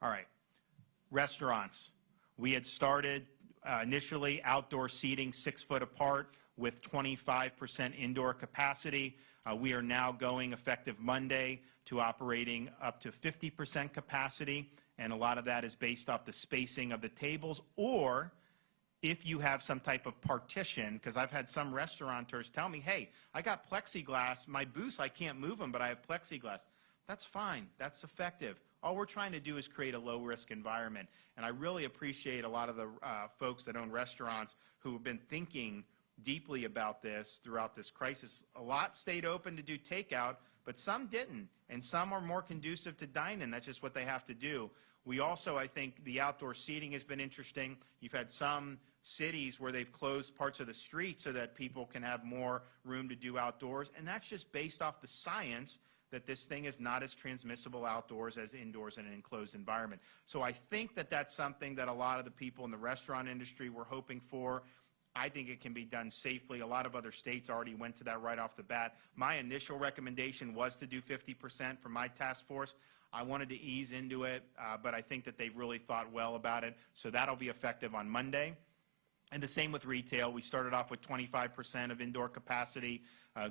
All right, restaurants. We had started initially outdoor seating 6 foot apart with 25% indoor capacity. We are now going effective Monday to operating up to 50% capacity, and a lot of that is based off the spacing of the tables, or if you have some type of partition, because I've had some restaurateurs tell me, hey, I got plexiglass, my booths, I can't move them, but I have plexiglass. That's fine, that's effective. All we're trying to do is create a low-risk environment, and I really appreciate a lot of the folks that own restaurants who have been thinking deeply about this throughout this crisis. A lot stayed open to do takeout, but some didn't, and some are more conducive to dine-in. That's just what they have to do. We also, I think, the outdoor seating has been interesting. You've had some cities where they've closed parts of the street so that people can have more room to do outdoors, and that's just based off the science that this thing is not as transmissible outdoors as indoors in an enclosed environment. So I think that that's something that a lot of the people in the restaurant industry were hoping for. I think it can be done safely. A lot of other states already went to that right off the bat. My initial recommendation was to do 50% for my task force. I wanted to ease into it, but I think that they've really thought well about it. So that'll be effective on Monday. And the same with retail. We started off with 25% of indoor capacity,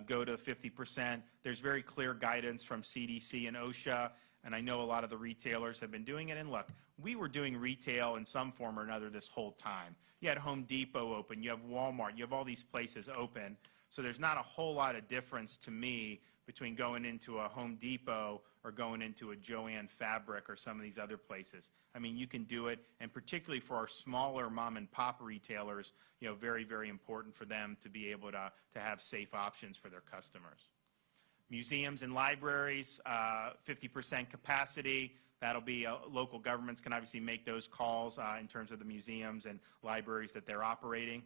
go to 50%. There's very clear guidance from CDC and OSHA, and I know a lot of the retailers have been doing it. And look, we were doing retail in some form or another this whole time. You had Home Depot open, you have Walmart, you have all these places open. So there's not a whole lot of difference to me between going into a Home Depot or going into a Joann Fabric or some of these other places. I mean, you can do it, and particularly for our smaller mom and pop retailers, you know, very, very important for them to be able to have safe options for their customers. Museums and libraries, 50% capacity. That'll be, local governments can obviously make those calls in terms of the museums and libraries that they're operating.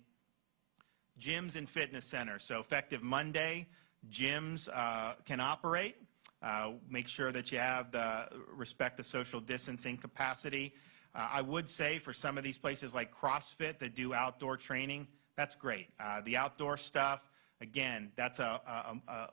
Gyms and fitness centers. So effective Monday, gyms can operate. Make sure that you have respect the social distancing capacity. I would say for some of these places like CrossFit that do outdoor training, that's great. The outdoor stuff, again, that's a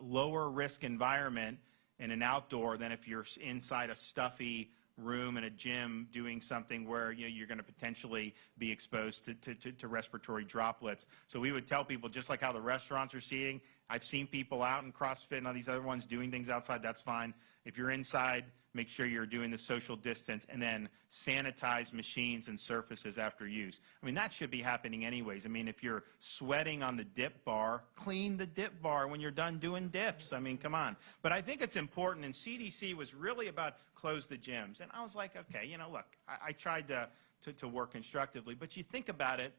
lower risk environment in an outdoor than if you're inside a stuffy room in a gym doing something where you're going to potentially be exposed to respiratory droplets. So we would tell people, just like how the restaurants are seating, I've seen people out in CrossFit and all these other ones doing things outside, that's fine. If you're inside, make sure you're doing the social distance, and then sanitize machines and surfaces after use. I mean, that should be happening anyways. I mean, if you're sweating on the dip bar, clean the dip bar when you're done doing dips. I mean, come on. But I think it's important, and CDC was really about close the gyms. And I was like, okay, you know, look, I tried to work constructively, but you think about it,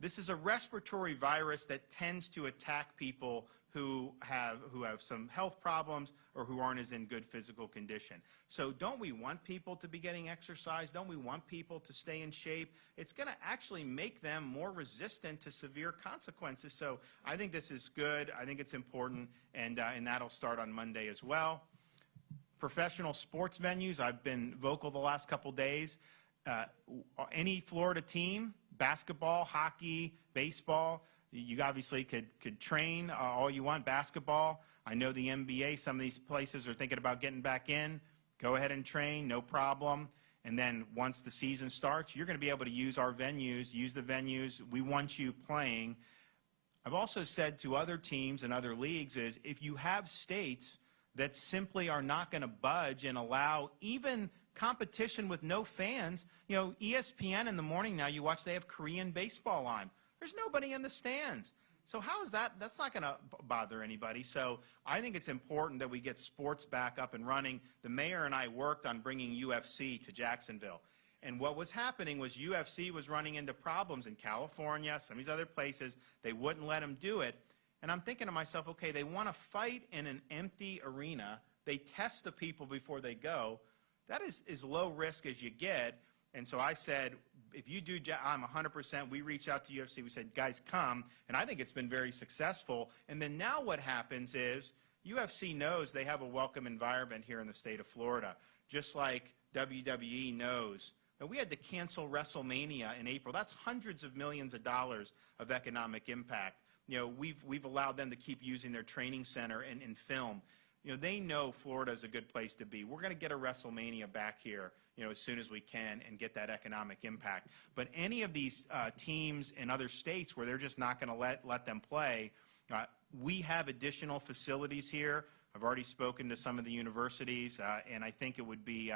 this is a respiratory virus that tends to attack people who have some health problems or who aren't as in good physical condition. So don't we want people to be getting exercise? Don't we want people to stay in shape? It's going to actually make them more resistant to severe consequences. So I think this is good. I think it's important, and that'll start on Monday as well. Professional sports venues, I've been vocal the last couple days. Any Florida team, basketball, hockey, baseball, you obviously could train all you want. Basketball, I know the NBA, some of these places are thinking about getting back in. Go ahead and train, no problem. And then once the season starts, you're going to be able to use our venues, use the venues. We want you playing. I've also said to other teams and other leagues is if you have states that simply are not going to budge and allow even competition with no fans. You know, ESPN in the morning now, you watch, they have Korean baseball on. There's nobody in the stands. So how is that? That's not going to bother anybody. So I think it's important that we get sports back up and running. The mayor and I worked on bringing UFC to Jacksonville. And what was happening was UFC was running into problems in California, some of these other places. They wouldn't let them do it. And I'm thinking to myself, okay, they want to fight in an empty arena. They test the people before they go. That is as low risk as you get. And so I said, if you do, I'm 100%. We reach out to UFC. We said, guys, come. And I think it's been very successful. And then now what happens is UFC knows they have a welcome environment here in the state of Florida, just like WWE knows. And we had to cancel WrestleMania in April. That's hundreds of millions of dollars of economic impact. You know, we've allowed them to keep using their training center and film. they know Florida is a good place to be. We're going to get a WrestleMania back here, as soon as we can and get that economic impact. But any of these teams in other states where they're just not going to let them play, we have additional facilities here. I've already spoken to some of the universities, and I think it would be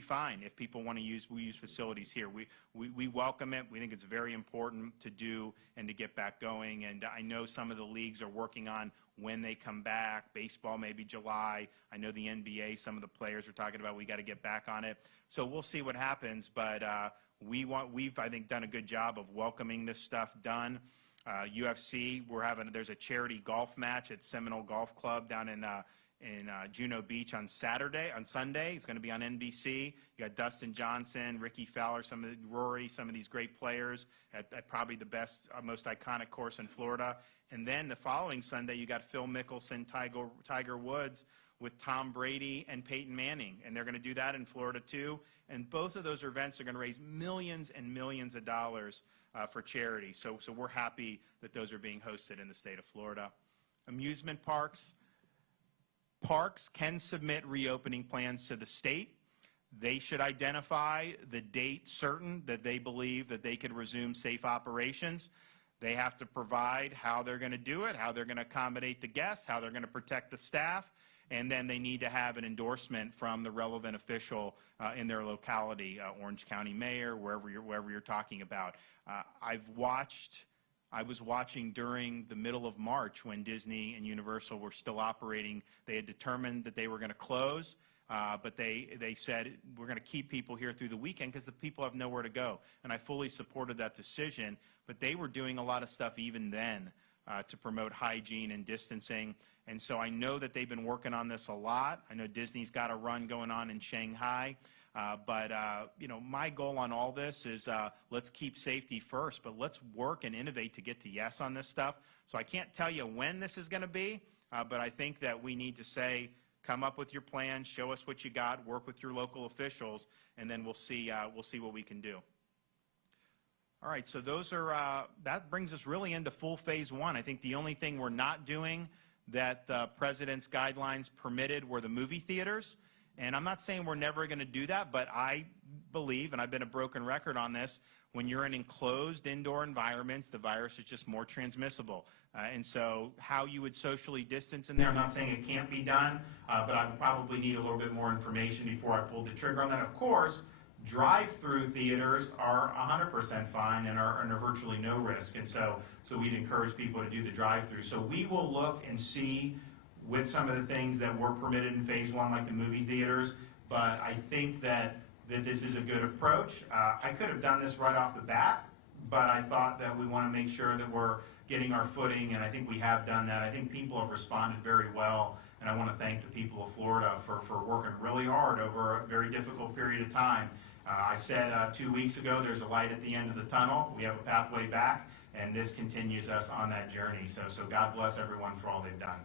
fine if people want to use facilities here. We welcome it. We think it's very important to do and to get back going. And I know some of the leagues are working on when they come back. Baseball maybe July. I know the NBA, some of the players are talking about we got to get back on it. So we'll see what happens. But we've I think done a good job of welcoming this stuff done. UFC, there's a charity golf match at Seminole Golf Club down in Juno Beach on Sunday. It's going to be on NBC. You got Dustin Johnson, Ricky Fowler, Rory, some of these great players at probably the best, most iconic course in Florida. And then the following Sunday, you got Phil Mickelson, Tiger Woods with Tom Brady and Peyton Manning, and they're going to do that in Florida too. And both of those events are going to raise millions and millions of dollars for charity. So we're happy that those are being hosted in the state of Florida. Amusement parks. Parks can submit reopening plans to the state. They should identify the date certain that they believe that they could resume safe operations. They have to provide how they're going to do it, how they're going to accommodate the guests, how they're going to protect the staff, and then they need to have an endorsement from the relevant official in their locality, Orange County mayor, wherever you're talking about. I was watching during the middle of March when Disney and Universal were still operating. They had determined that they were going to close, but they said, we're going to keep people here through the weekend because the people have nowhere to go. And I fully supported that decision, but they were doing a lot of stuff even then to promote hygiene and distancing. And so I know that they've been working on this a lot. I know Disney's got a run going on in Shanghai. But my goal on all this is let's keep safety first, but let's work and innovate to get to yes on this stuff. So I can't tell you when this is going to be, but I think that we need to say, come up with your plan, show us what you got, work with your local officials, and then we'll see what we can do. All right, so that brings us really into full phase one. I think the only thing we're not doing that the president's guidelines permitted were the movie theaters. And I'm not saying we're never going to do that, but I believe, and I've been a broken record on this, when you're in enclosed indoor environments, the virus is just more transmissible. And so how you would socially distance in there, I'm not saying it can't be done, but I would probably need a little bit more information before I pulled the trigger on that. Of course, drive-through theaters are 100% fine and are virtually no risk. And so we'd encourage people to do the drive-through. So we will look and see with some of the things that were permitted in phase one, like the movie theaters, but I think that this is a good approach. I could have done this right off the bat, but I thought that we want to make sure that we're getting our footing, and I think we have done that. I think people have responded very well, and I want to thank the people of Florida for working really hard over a very difficult period of time. I said 2 weeks ago there's a light at the end of the tunnel. We have a pathway back, and this continues us on that journey. So God bless everyone for all they've done.